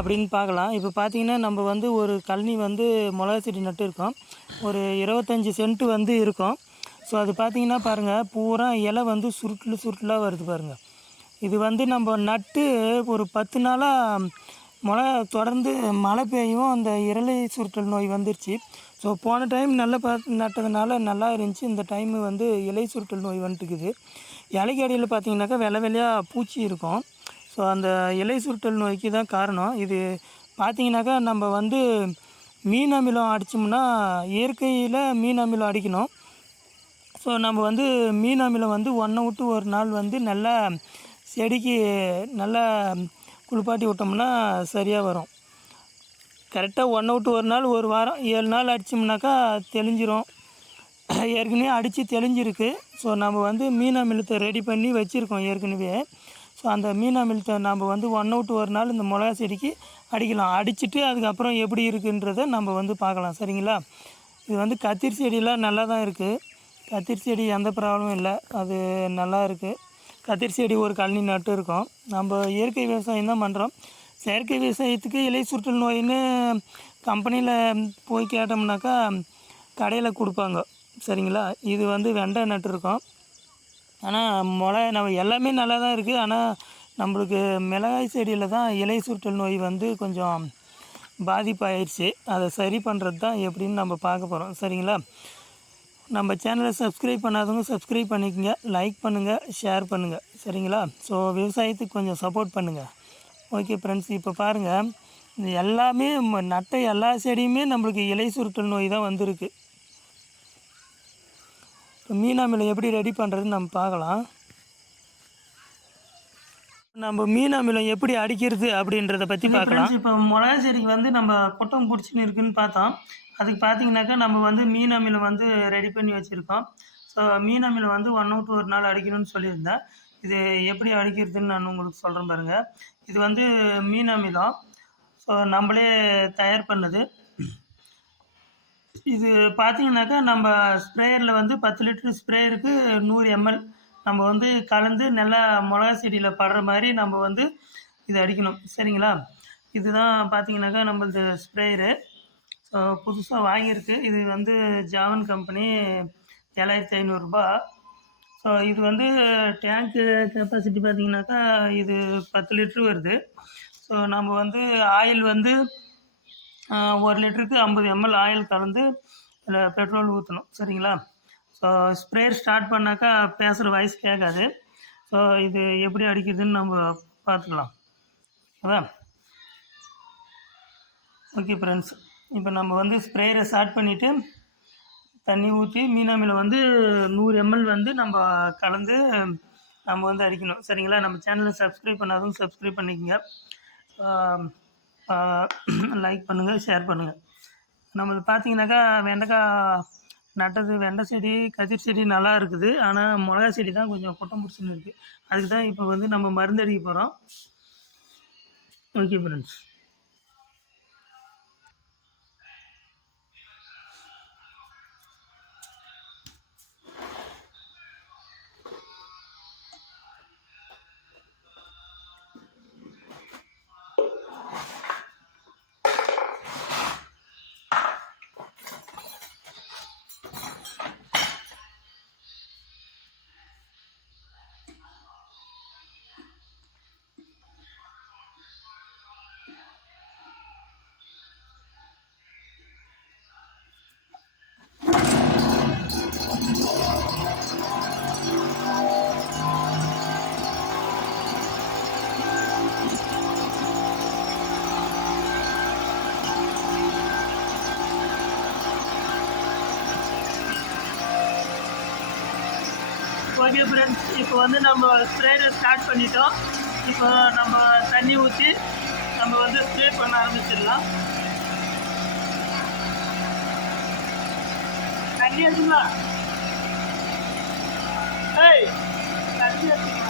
அப்படின்னு பார்க்கலாம். இப்போ பார்த்தீங்கன்னா நம்ம வந்து ஒரு கழனி வந்து மிளகா செடி நட்டு இருக்கோம். ஒரு 25 சென்ட் வந்து இருக்கும். ஸோ அது பார்த்தீங்கன்னா பாருங்கள், பூரா இலை வந்து சுருட்டலாக வருது பாருங்கள். இது வந்து நம்ம நட்டு ஒரு 10 நாளாக மிளகா தொடர்ந்து மழை பெய்யும், அந்த இலை சுருட்டல் நோய் வந்துருச்சு. ஸோ போன டைம் நல்லா நட்டதுனால நல்லா இருந்துச்சு. இந்த டைமு வந்து இலை சுருட்டல் நோய் வந்துட்டுக்குது. இலைக்கு அடியில் பார்த்தீங்கன்னாக்கா வெள்ளையாக பூச்சி இருக்கும். ஸோ அந்த இலை சுருட்டல் நோய்க்கு தான் காரணம். இது பார்த்திங்கனாக்கா நம்ம வந்து மீன் அமிலம் அடித்தோம்னா இயற்கையில் மீன் அமிலம் அடிக்கணும். ஸோ நம்ம வந்து மீன் அமிலம் வந்து 1 விட்டு ஒரு நாள் வந்து நல்லா செடிக்கு நல்லா குளிப்பாட்டி விட்டோம்னா சரியாக வரும். கரெக்டாக 1 விட்டு ஒரு நாள், ஒரு வாரம் 7 நாள் அடித்தோம்னாக்கா தெளிஞ்சிரும். ஏற்கனவே அடித்து தெளிஞ்சிருக்கு. ஸோ நம்ம வந்து மீன் அமிலத்தை ரெடி பண்ணி வச்சுருக்கோம் ஏற்கனவே. ஸோ அந்த மீன் அமிலத்தை நம்ம வந்து 1 விட்டு ஒரு நாள் இந்த மிளகா செடிக்கு அடிக்கலாம். அடிச்சுட்டு அதுக்கப்புறம் எப்படி இருக்குன்றதை நம்ம வந்து பார்க்கலாம். சரிங்களா? இது வந்து கத்திரி செடியெலாம் நல்லா தான் இருக்குது. கத்திரி செடி எந்த ப்ராப்ளமும் இல்லை, அது நல்லா இருக்குது. கத்திரி செடி ஒரு கழனி நட்டு இருக்கோம். நம்ம இயற்கை விவசாயம் தான் பண்ணுறோம். செயற்கை விவசாயத்துக்கு இலை சுருட்டல் நோயின்னு கம்பெனியில் போய் கேட்டோம்னாக்கா கடையில் கொடுப்பாங்க. சரிங்களா? இது வந்து வெண்டை நட்டுருக்கோம். ஆனால் நம்ம எல்லாமே நல்லா தான் இருக்குது. ஆனால் நம்மளுக்கு மிளகாய் செடியில் தான் இலை சுருட்டல் நோய் வந்து கொஞ்சம் பாதிப்பாயிடுச்சு. அதை சரி பண்ணுறது தான் எப்படின்னு நம்ம பார்க்க போகிறோம். சரிங்களா? நம்ம சேனலை சப்ஸ்கிரைப் பண்ணாதவங்க சப்ஸ்கிரைப் பண்ணிக்கோங்க, லைக் பண்ணுங்கள், ஷேர் பண்ணுங்கள். சரிங்களா? ஸோ விவசாயத்துக்கு கொஞ்சம் சப்போர்ட் பண்ணுங்கள். ஓகே ஃப்ரெண்ட்ஸ், இப்போ பாருங்கள், எல்லாமே நட்ட எல்லா செடியுமே நம்மளுக்கு இலை சுருட்டல் நோய் தான் வந்திருக்கு. இப்போ மீன் அமிலம் எப்படி ரெடி பண்ணுறதுன்னு நம்ம பார்க்கலாம். நம்ம மீன் அமிலம் எப்படி அடிக்கிறது அப்படின்றத பற்றி பார்க்கலாம். இப்போ மிளகா செடிக்கு வந்து நம்ம கொட்டம் பிடிச்சின்னு இருக்குன்னு பார்த்தோம். அதுக்கு பார்த்தீங்கன்னாக்கா நம்ம வந்து மீன் அமிலம் வந்து ரெடி பண்ணி வச்சுருக்கோம். ஸோ மீன் அமிலம் வந்து 1 விட்டு ஒரு நாள் அடிக்கணும்னு சொல்லியிருந்தேன். இது எப்படி அடிக்கிறதுன்னு நான் உங்களுக்கு சொல்கிறேன் பாருங்கள். இது வந்து மீன் அமிலம். ஸோ நம்மளே தயார் பண்ணது. இது பார்த்தீங்கன்னாக்கா நம்ம ஸ்ப்ரேயரில் வந்து 10 லிட்டர் ஸ்ப்ரேயருக்கு 100 ml நம்ம வந்து கலந்து நல்லா மிளகா செடியில் படுற மாதிரி நம்ம வந்து இது அடிக்கணும். சரிங்களா? இதுதான் பார்த்தீங்கன்னாக்கா நம்மளது ஸ்ப்ரேயரு. ஸோ புதுசாக வாங்கியிருக்கு. இது வந்து ஜாவன் கம்பெனி, 7500 ரூபா. ஸோ இது வந்து டேங்க்கு கெப்பாசிட்டி பார்த்திங்கனாக்கா இது 10 லிட்ரு வருது. ஸோ நம்ம வந்து ஆயில் வந்து 1 லிட்டருக்கு 50 ml ஆயில் கலந்து அதில் பெட்ரோல் ஊற்றணும். சரிங்களா? ஸோ ஸ்ப்ரேயர் ஸ்டார்ட் பண்ணாக்கா பேசுகிற வாய்ஸ் கேட்காது. ஸோ இது எப்படி அடிக்கிறதுன்னு நம்ம பார்த்துக்கலாம். ஓகேவா? ஓகே ஃப்ரெண்ட்ஸ், இப்போ நம்ம வந்து ஸ்ப்ரேயரை ஸ்டார்ட் பண்ணிவிட்டு தண்ணி ஊற்றி மீன் அமிலம் வந்து 100 ml வந்து நம்ம கலந்து நம்ம வந்து அடிக்கணும். சரிங்களா? நம்ம சேனலை சப்ஸ்கிரைப் பண்ணாதவங்க சப்ஸ்கிரைப் பண்ணிக்கோங்க, லைக் பண்ணுங்கள், ஷேர் பண்ணுங்கள். நம்மளுக்கு பார்த்தீங்கன்னாக்கா வெண்டைக்காய் நட்டது, வெண்டை செடி, கத்திரி செடி நல்லா இருக்குது. ஆனால் மிளகா செடி தான் கொஞ்சம் கொட்டம் பிடிச்சின்னு இருக்குது. அதுக்கு தான் இப்போ வந்து நம்ம மருந்து அடிக்க போகிறோம். Okay friends. ஓகே ஃப்ரெண்ட்ஸ், இப்போ வந்து நம்ம ஸ்ப்ரேயரை ஸ்டார்ட் பண்ணிட்டோம். இப்போ நம்ம தண்ணி ஊற்றி நம்ம வந்து ஸ்ப்ரே பண்ண ஆரம்பிச்சிடலாம். தண்ணி எடுத்துங்களா? ஏய், தண்ணி எடுத்துங்களா?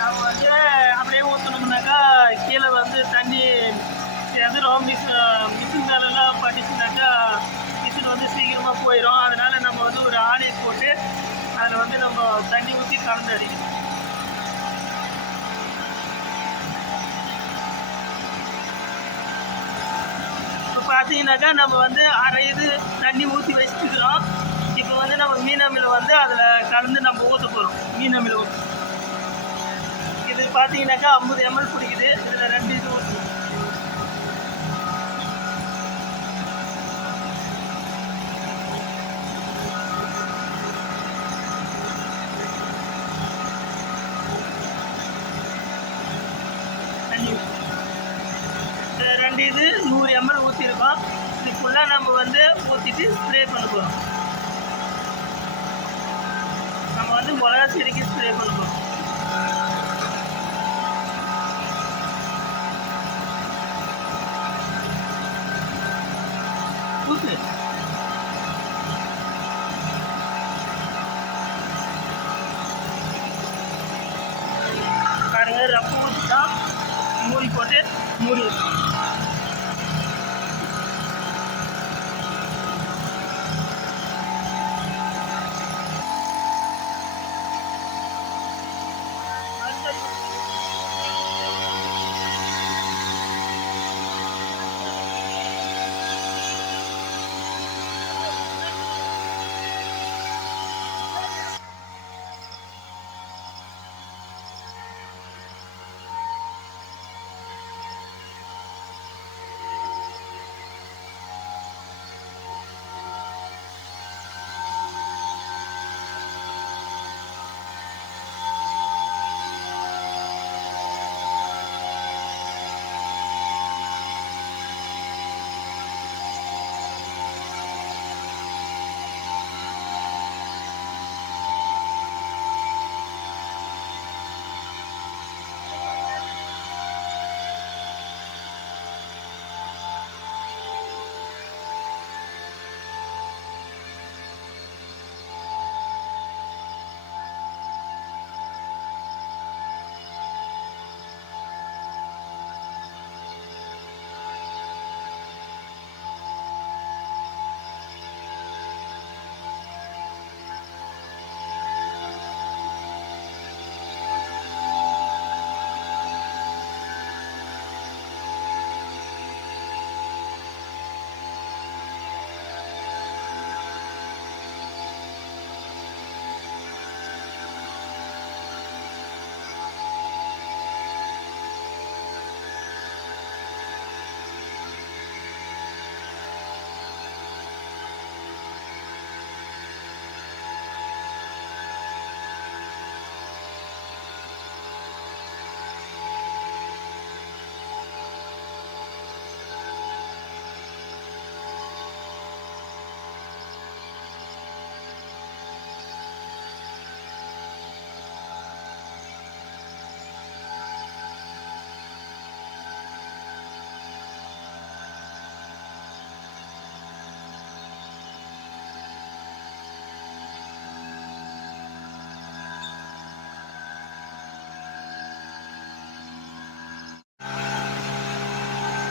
நம்ம வந்து அப்படியே ஊற்றணும்னாக்கா கீழே வந்து தண்ணி எதிரும் மிஷின் மேலெல்லாம் பட்டுச்சுனாக்கா மிஷின் வந்து சீக்கிரமாக போயிடும். அதனால் நம்ம வந்து பார்த்தீங்கன்னாக்கா நம்ம வந்து அரை இது தண்ணி ஊற்றி வச்சுட்டுக்கிறோம். இப்போ வந்து நம்ம மீன் அமில வந்து அதில் கலந்து நம்ம ஊற்ற போகிறோம். மீன் அமில ஊற்ற இது பார்த்தீங்கன்னாக்கா 50 ml பிடிக்குது. இதில் 2 இது ஊற்றி தண்ணி 2 இது 100 ml ஊற்றிருக்கோம். இது ஃபுல்லாக நம்ம வந்து ஊற்றிட்டு ஸ்ப்ரே பண்ண போகிறோம். நம்ம வந்து மிளகா செடிக்கு ஸ்ப்ரே பண்ண போகிறோம். ஊற்று பாருங்க, ரப்பு ஊற்றிட்டா மூடி போட்டு மூடி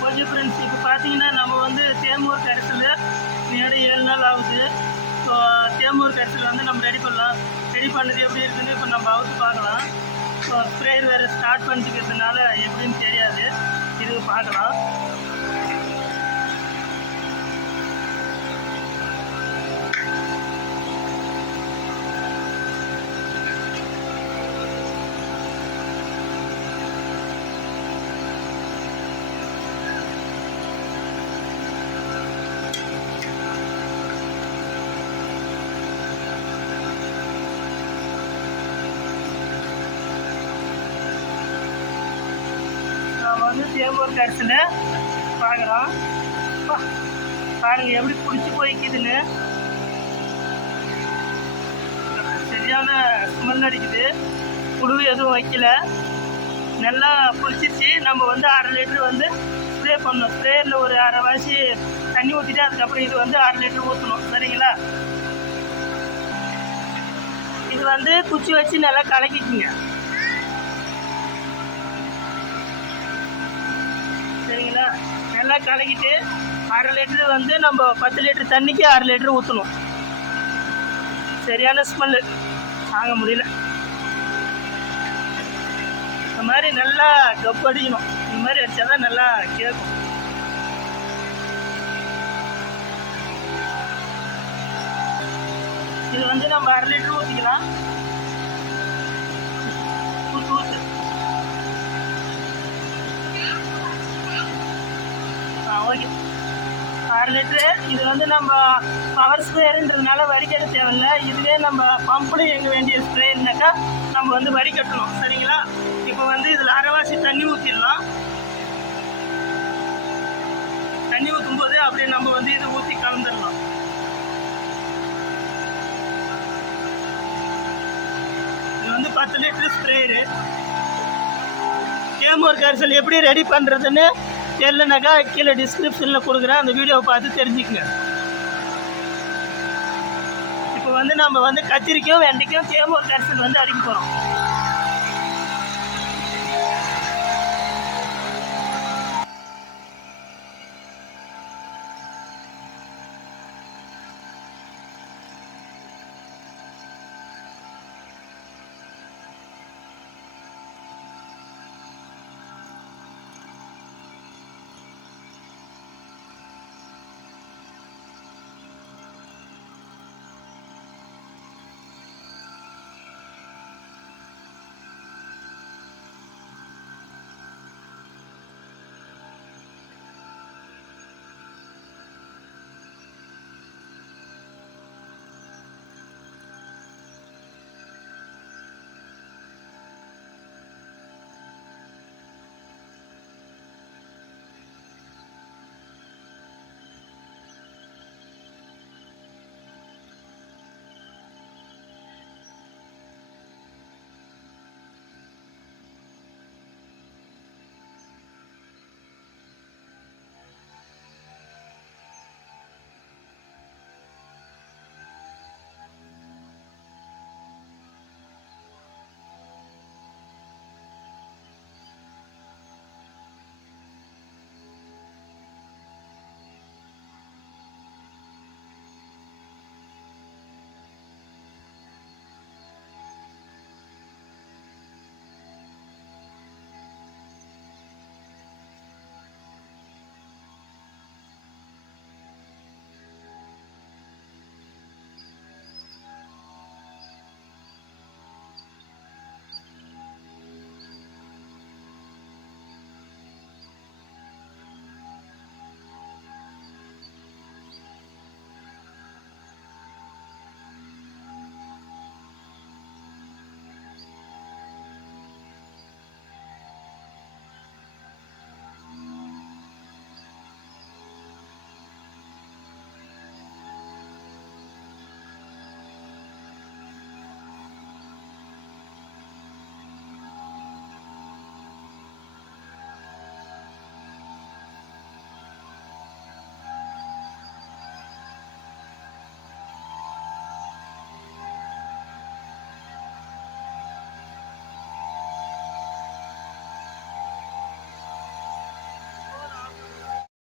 ஓகே ஃப்ரெண்ட்ஸ், இப்போ பார்த்தீங்கன்னா நம்ம வந்து தேமூர் கரைசல் நேரம் 7 நாள் ஆகுது. ஸோ தேமூர் கரைசல் வந்து நம்ம ரெடி பண்ணலாம். ரெடி பண்ணது எப்படி இருக்குன்னு இப்போ நம்ம அவுத்து பார்க்கலாம். ஸோ ஸ்ப்ரேயர் வேறு ஸ்டார்ட் பண்ணிக்கிறதுனால எப்படின்னு தெரியாது, இது பார்க்கலாம். வந்து தேமூர் கரைசல் பார்க்குறோம். பாருங்க எப்படி பிடிச்சி போய்க்குதுன்னு. சரியான ஸ்மெல் அடிக்குது. புழு எதுவும் வைக்கல, நல்லா பிடிச்சிருச்சு. நம்ம வந்து 1/2 லிட்டர் வந்து ஸ்ப்ரே பண்ணணும். ஸ்ப்ரேயரில் ஒரு அரைவாசி தண்ணி ஊற்றிட்டு அதுக்கப்புறம் இது வந்து 1/2 லிட்டர் ஊற்றணும். சரிங்களா? இது வந்து குச்சி வச்சு நல்லா கலக்கிக்குங்க. சரிங்களா? நல்லா கலக்கிட்டு 1/2 லிட்டரு வந்து நம்ம 10 லிட்டர் தண்ணிக்கு 1/2 லிட்டர் ஊற்றணும். சரியான ஸ்மெல்லு தாங்க முடியல. இந்த மாதிரி நல்லா கப்பு அடிக்கணும். இந்த மாதிரி அடித்தா தான் நல்லா கேட்கும். இது வந்து நம்ம 1/2 லிட்டர் ஊற்றிக்கலாம். ஊற்று ஓகே 1/2 லிட்டரு. இது வந்து நம்ம பவர் ஸ்ப்ரேயருன்றதுனால வடிகட்ட தேவையில்லை. இதுவே நம்ம பம்பில் இயங்க வேண்டிய ஸ்ப்ரேனாக்கா நம்ம வந்து வடிகட்டணும். சரிங்களா? இப்போ வந்து இதில் அரைவாசி தண்ணி ஊற்றிடலாம். தண்ணி ஊற்றும் போது அப்படியே நம்ம வந்து இதை ஊற்றி கலந்துடலாம். இது வந்து 10 லிட்டர் ஸ்ப்ரேயரு. கேமோர் கரைசல் எப்படி ரெடி பண்ணுறதுன்னு தெரியலனாக்கா கீழே டிஸ்கிரிப்ஷனில் கொடுக்குறேன், அந்த வீடியோவை பார்த்து தெரிஞ்சுக்கங்க. இப்போ வந்து நம்ம வந்து கத்திரிக்காயும் வெண்டைக்கும் கேமோர் கரைசல் வந்து அடிக்க போகிறோம்.